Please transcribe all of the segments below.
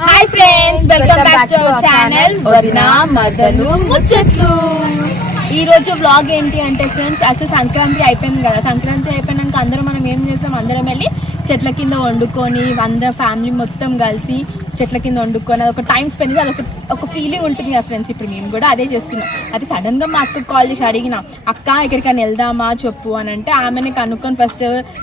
Hi friends, welcome back to our channel వదిన మదలు ముచ్చట్లు. ఈ రోజు వ్లాగ్ ఏంటి అంటే ఫ్రెండ్స్, యాక్చువల్ సంక్రాంతి అయిపోయింది కదా. సంక్రాంతి అయిపోయినాక అందరం మనం ఏం చేస్తాం, అందరం వెళ్ళి చెట్ల కింద వండుకొని అందరం ఫ్యామిలీ మొత్తం కలిసి చెట్ల కింద వండుకొని అదొక టైం స్పెండ్ చేసి అదొక ఫీలింగ్ ఉంటుంది కదా ఫ్రెండ్స్. ఇప్పుడు మేము కూడా అదే చేస్తున్నాం. అది సడన్గా మా అక్కకు కాల్ చేసి అడిగిన, అక్క ఎక్కడికైనా వెళ్దామా చెప్పు అని అంటే ఆమెని కనుక్కొని ఫస్ట్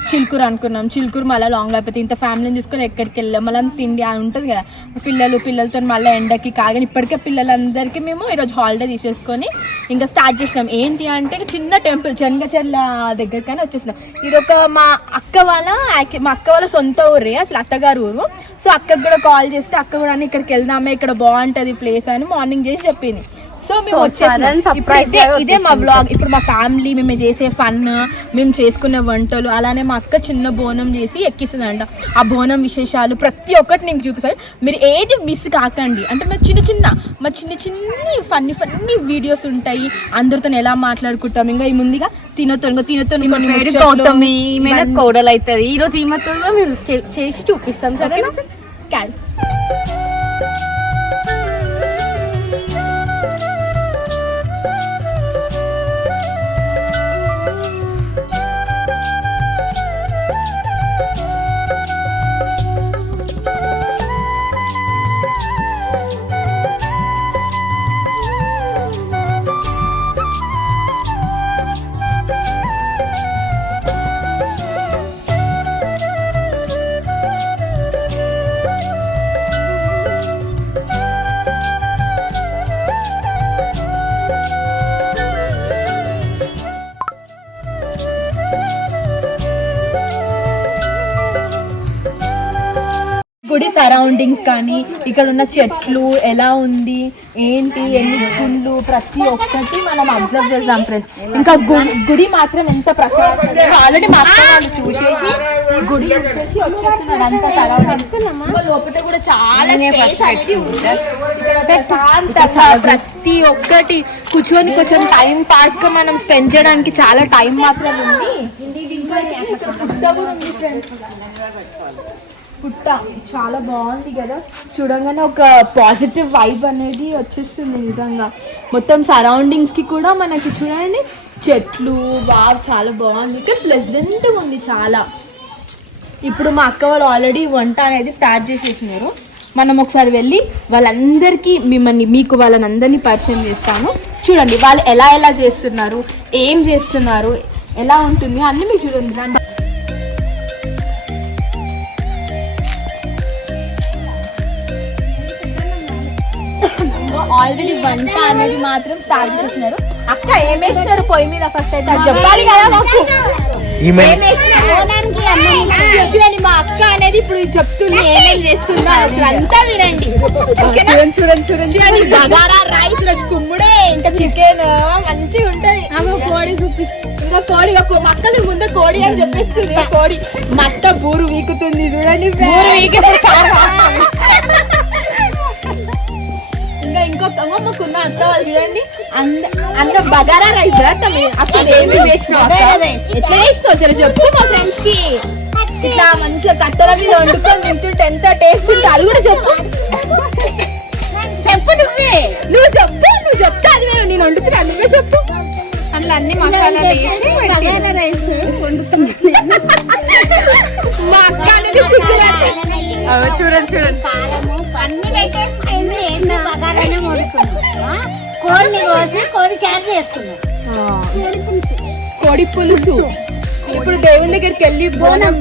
చిలుకూరు అనుకున్నాం. చిలుకూరు మళ్ళీ లాంగ్ అయిపోతే ఇంత ఫ్యామిలీని తీసుకొని ఎక్కడికి వెళ్ళాం, మళ్ళీ తిండి అని ఉంటుంది కదా. పిల్లలతో మళ్ళీ ఎండకి కాగని ఇప్పటికే పిల్లలందరికీ మేము ఈరోజు హాలిడే తీసేసుకొని ఇంకా స్టార్ట్ చేసినాం. ఏంటి అంటే చిన్న టెంపుల్ చెన్నగచెర్ల దగ్గరకైనా వచ్చేసినాం. ఇది ఒక మా అక్క వాళ్ళ సొంత ఊరే, అసలు అత్తగారు ఊరు. సో అక్కకు కూడా కాల్ చేస్తే అక్క కూడా ఇక్కడికి వెళ్దామే, ఇక్కడ బాగుంటుంది ప్లేస్ అని మార్నింగ్ చేసి చెప్పింది. సో మేము వచ్చేసాం. ఇదే మా వ్లాగ్. ఇప్పుడు మా ఫ్యామిలీ, మేము చేసే ఫన్, మేము చేసుకునే వంటలు, అలానే మా అక్క చిన్న బోనం చేసి ఎక్కిస్తుందంట. ఆ బోనం విశేషాలు ప్రతి ఒక్కటి నీకు చూపిస్తాను. మీరు ఏది మిస్ కాకండి. అంటే మా చిన్న ఫన్నీ వీడియోస్ ఉంటాయి. అందరితో ఎలా మాట్లాడుకుంటాం. ఇంకా ఈ ముందుగా తినతో కోడలు అవుతుంది. ఈ రోజు ఈమెతో మేము చేసి చూపిస్తాం. సరేనా? గుడి సరౌండింగ్స్ కానీ ఇక్కడ ఉన్న చెట్లు ఎలా ఉంది, ఏంటి, ఎన్ని గుళ్ళు, ప్రతి ఒక్కటి మనం అబ్జర్వ్ చేద్దాం ఫ్రెండ్స్. ఇంకా గుడి మాత్రం ఎంత ప్రశాంతంగా, ఆల్రెడీ మా అక్క వాళ్ళు చూసేసి గుడి చూసేసి వచ్చేస్తున్నారు. అంత సరౌండింగ్స్ లోపల కూడా చాలా స్పేస్ అనేది ఉంది. ఇక్కడ ప్రశాంతంగా ప్రతి ఒక్కటి కూర్చొని కొంచెం టైం పాస్ గా మనం స్పెండ్ చేయడానికి చాలా టైం మాత్రం ఉంది. ఇంకా కూడా ఉంది ఫ్రెండ్స్. పుట్ట చాలా బాగుంది కదా, చూడంగానే ఒక పాజిటివ్ వైబ్ అనేది వచ్చేస్తుంది నిజంగా. మొత్తం సరౌండింగ్స్కి కూడా మనకి చూడండి చెట్లు చాలా బాగుంది. ఇక్కడ ప్లెజెంట్గా ఉంది చాలా. ఇప్పుడు మా అక్క వాళ్ళు ఆల్రెడీ వంట అనేది స్టార్ట్ చేసేసినారు. మనం ఒకసారి వెళ్ళి వాళ్ళందరికీ మీకు వాళ్ళని పరిచయం చేస్తాను. చూడండి వాళ్ళు ఎలా చేస్తున్నారు, ఏం చేస్తున్నారు, ఎలా ఉంటుంది అన్నీ మీకు చూడండి. ఆల్రెడీ వంట అనేది మాత్రం స్టార్ట్ చేస్తున్నారు. అక్క ఏమేసినారు పొయ్యి మీద ఫస్ట్ అయితే చెప్పాలి కదా మాకు. చూడండి మా అక్క అనేది ఇప్పుడు చెప్తుంది ఏమేమి చేస్తుందో అంతా వినండి. చూడండి బగారా రైస్, కుమ్ముడే, ఇంకా చికెన్ మంచిగా ఉంటది. ఇంకా కోడి మక్కలు ముందు కోడి అని చెప్పేస్తుంది. కోడి మత్త బూరు వీకుతుంది చూడండి. ఇంకొకన్న అత్త వాళ్ళు చూడండి అంత బగారా రైస్ అసలు ఏమి ఎట్లా వేసినావు సరే చెప్పు మా ఫ్రెండ్స్ కి. ఇట్లా మంచిగా కట్టెల మీద వండుకొని తింటుంటే ఎంత టేస్ట్ ఉంటుంది అది కూడా చెప్పు. నువ్వు చెప్తా అది నేను వండుతున్నా నువ్వే చెప్పు. అందులో అన్ని మసాలాలు వేసి బగారా రైస్ మా అక్క అనేది చూడండి అన్ని పెట్టేసి బగారానే వండుకున్నాం. కోడిని కోసి కోడి చారు చేసుకున్నాం. కోడి పులుసు. ఇప్పుడు దేవుని దగ్గరికి వెళ్ళి బోనం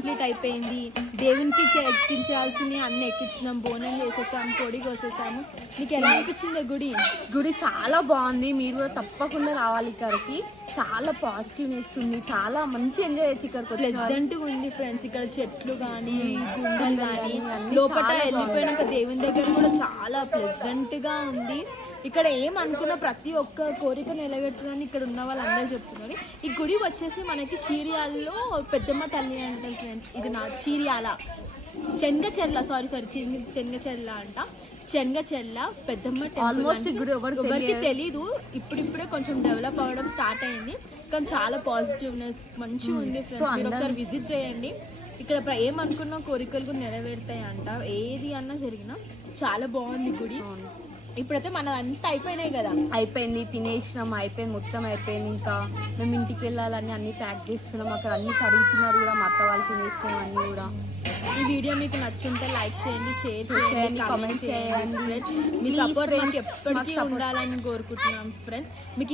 కంప్లీట్ అయిపోయింది. దేవునికి ఎక్కించాల్సిన అన్ని ఎక్కించినాం, బోనం చేసేసాము, పొడి కోసేసాము. నీకు ఎలా అనిపించింది గుడి చాలా బాగుంది. మీరు కూడా తప్పకుండా రావాలి ఇక్కడికి. చాలా పాజిటివ్నెస్ ఉంది, చాలా మంచి ఎంజాయ్ చేయొచ్చు ఇక్కడికి. ప్లెజెంట్ గా ఉంది ఫ్రెండ్స్. ఇక్కడ చెట్లు కానీ గుండెలు కానీ లోపల వెళ్ళిపోయినాక దేవుని దగ్గర కూడా చాలా ప్లెజెంట్ గా ఉంది. ఇక్కడ ఏమనుకున్న ప్రతి ఒక్క కోరిక నెరవేరుతుందని ఇక్కడ ఉన్న వాళ్ళందరూ చెప్తున్నారు. ఈ గుడి వచ్చేసి మనకి చీరియాలలో పెద్దమ్మ తల్లి అంటారు ఫ్రెండ్స్. ఇది నా చీరియాల చెంగచెర్ల చెంగచెర్ల అంట. చెంగచెర్ల పెద్దమ్మ ఆల్మోస్ట్ గుడి ఎవరికి తెలీదు. ఇప్పుడిప్పుడే కొంచెం డెవలప్ అవ్వడం స్టార్ట్ అయింది, కానీ చాలా పాజిటివ్నెస్ మంచిగా ఉంది ఫ్రెండ్స్. మీరు ఒకసారి విజిట్ చేయండి. ఇక్కడ ఏమనుకున్న కోరికలు కూడా నెరవేరుతాయి అంట. ఏది అన్నా జరిగినా చాలా బాగుంది గుడి. ఇప్పుడైతే మన అంతా అయిపోయినాయి కదా, అయిపోయింది, తినేసినాం, అయిపోయింది, మొత్తం అయిపోయింది. ఇంకా మేము ఇంటికి వెళ్ళాలని అన్ని ప్యాక్ చేస్తున్నాం. అక్కడ అన్ని కడుగుతున్నారు కూడా, మా అత్త వాళ్ళు తినేసినాం అన్ని కూడా. ఈ వీడియో మీకు నచ్చుంటే లైక్ చేయండి, షేర్ చేయండి, కామెంట్ చేయండి. మీ సపోర్ట్ మాకు ఎప్పటికీ ఉండాలని కోరుకుంటున్నాం ఫ్రెండ్స్. మీకు